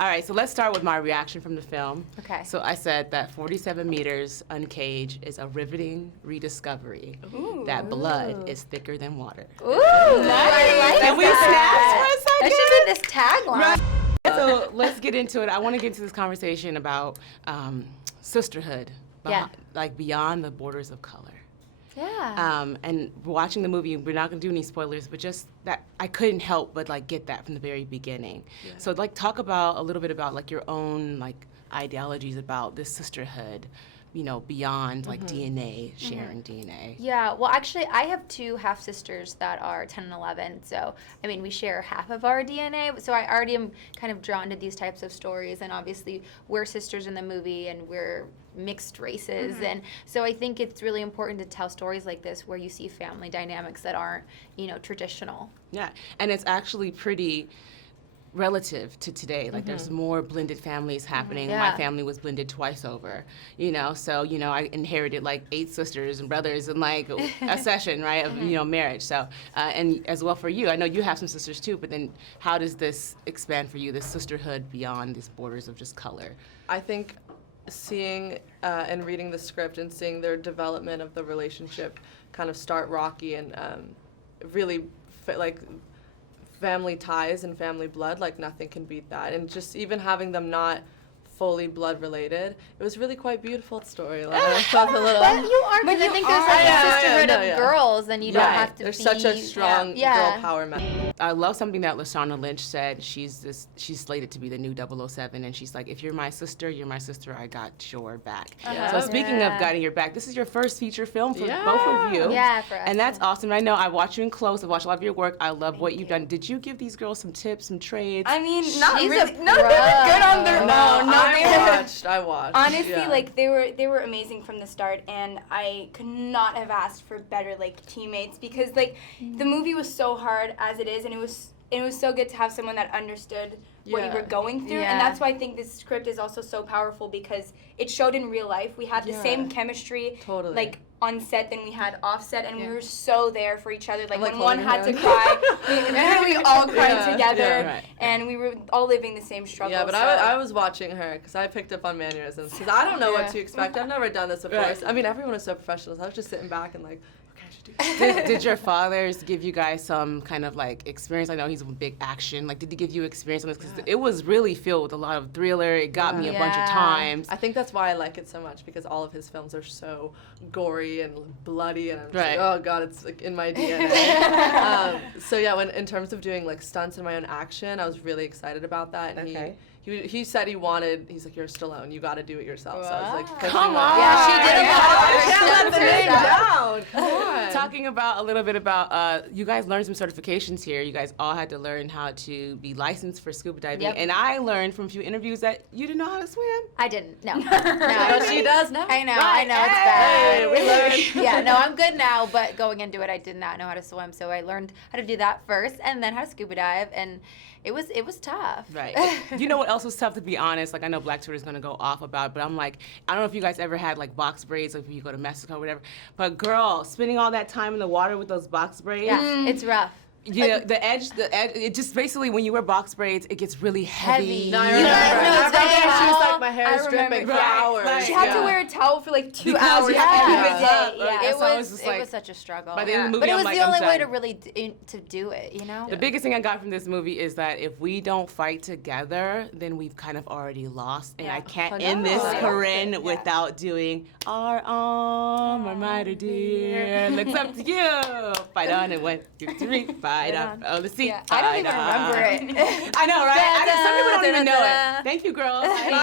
All right, so let's start with my reaction from the film. Okay. So I said that 47 meters, Uncaged, is a riveting rediscovery that blood is thicker than water. Ooh, nice. And we snapped for a second. That should be this tagline. Right. So let's get into it. I want to get into this conversation about sisterhood, like beyond the borders of color. Yeah. And watching the movie, we're not gonna do any spoilers, but just that I couldn't help but like get that from the very beginning. Yeah. So like talk about a little bit about like your own like ideologies about this sisterhood, you know, beyond like DNA, sharing DNA. Yeah, well actually I have two half sisters that are 10 and 11, so I mean we share half of our DNA, so I already am kind of drawn to these types of stories, and obviously we're sisters in the movie and we're mixed races, and so I think it's really important to tell stories like this where you see family dynamics that aren't, you know, traditional. Yeah, and it's actually pretty relative to today. Like there's more blended families happening. Yeah. My family was blended twice over, you know, so, you know, I inherited like 8 sisters and brothers in like a session, right, of, you know, marriage. So, and as well for you, I know you have some sisters too, but then how does this expand for you, this sisterhood beyond these borders of just color? I think seeing and reading the script and seeing their development of the relationship kind of start rocky and really like family ties and family blood, like nothing can beat that. And just even having them not fully blood related, it was really quite beautiful storyline. I felt a little. But you are, because I think there's like a sisterhood of girls, and you don't have to There's be. such a strong girl power message. I love something that Lashana Lynch said. She's slated to be the new 007, and she's like, if you're my sister, I got your back. So speaking of getting your back, this is your first feature film for both of you. Yeah, for us. And that's awesome. I know I watch you in close. I watch a lot of your work. I love what you've done. Did you give these girls some tips, some trades? I mean, not She's really. a No, they were good on their own. I watched. Honestly, like they were amazing from the start, and I could not have asked for better like teammates, because like the movie was so hard as it is, and it was so good to have someone that understood what you were going through, and that's why I think this script is also so powerful, because it showed in real life. We had the same chemistry, like on set than we had off set, and we were so there for each other. Like when one had to cry, we literally all cried together, and we were all living the same struggle. Yeah, but I was watching her because I picked up on mannerisms, because I don't know what to expect. I've never done this before. I mean, everyone is so professional, so I was just sitting back and like, okay, I should do this. Did your fathers give you guys some kind of like experience? I know he's a big action. Like, did he give you experience on this? Because it was really filled with a lot of thriller. It got me a bunch of times. I think that's why I like it so much, because all of his films are so gory and bloody, and I'm just like, oh god, it's like in my DNA. So yeah, in terms of doing like stunts in my own action, I was really excited about that. And he said he's like, you're Stallone, you got to do it yourself. So I was like, come on. Yeah, she did a lot. You can't let the name down. Come on. Talking about a little bit about, you guys learned some certifications here. You guys all had to learn how to be licensed for scuba diving. And I learned from a few interviews that you didn't know how to swim. I didn't. No. But she does now. I know. I know it's bad. Hey, we learned. Yeah. No, I'm good now. But going into it, I did not know how to swim, so I learned how to do that first, and then how to scuba dive, and it was tough. Right. You know what else was tough, to be honest? Like, I know Black Twitter's gonna go off about it, but I'm like, I don't know if you guys ever had like box braids, like if you go to Mexico or whatever, but girl, spending all that time in the water with those box braids. Yeah, it's rough. You know, the edge, it just basically, when you wear box braids, it gets really heavy. No, I You guys know remember. it's She was bad. like, my hair is dripping for hours. Like, She had to wear a towel for like 2 Because hours you had to every use day. that, Yeah. like, It so I was just like, was such a struggle. by the end of the movie, But it I'm was like, the I'm only way done. to really to do it, you know? The biggest thing I got from this movie is that if we don't fight together, then we've kind of already lost. And I can't end this, Corinne, without doing our mighty dear. Looks up to you. Fight on and 1, 2, 3. Fight on. Oh, the seat. I don't even remember it. I know, right? Some people don't even know it. Thank you, girls.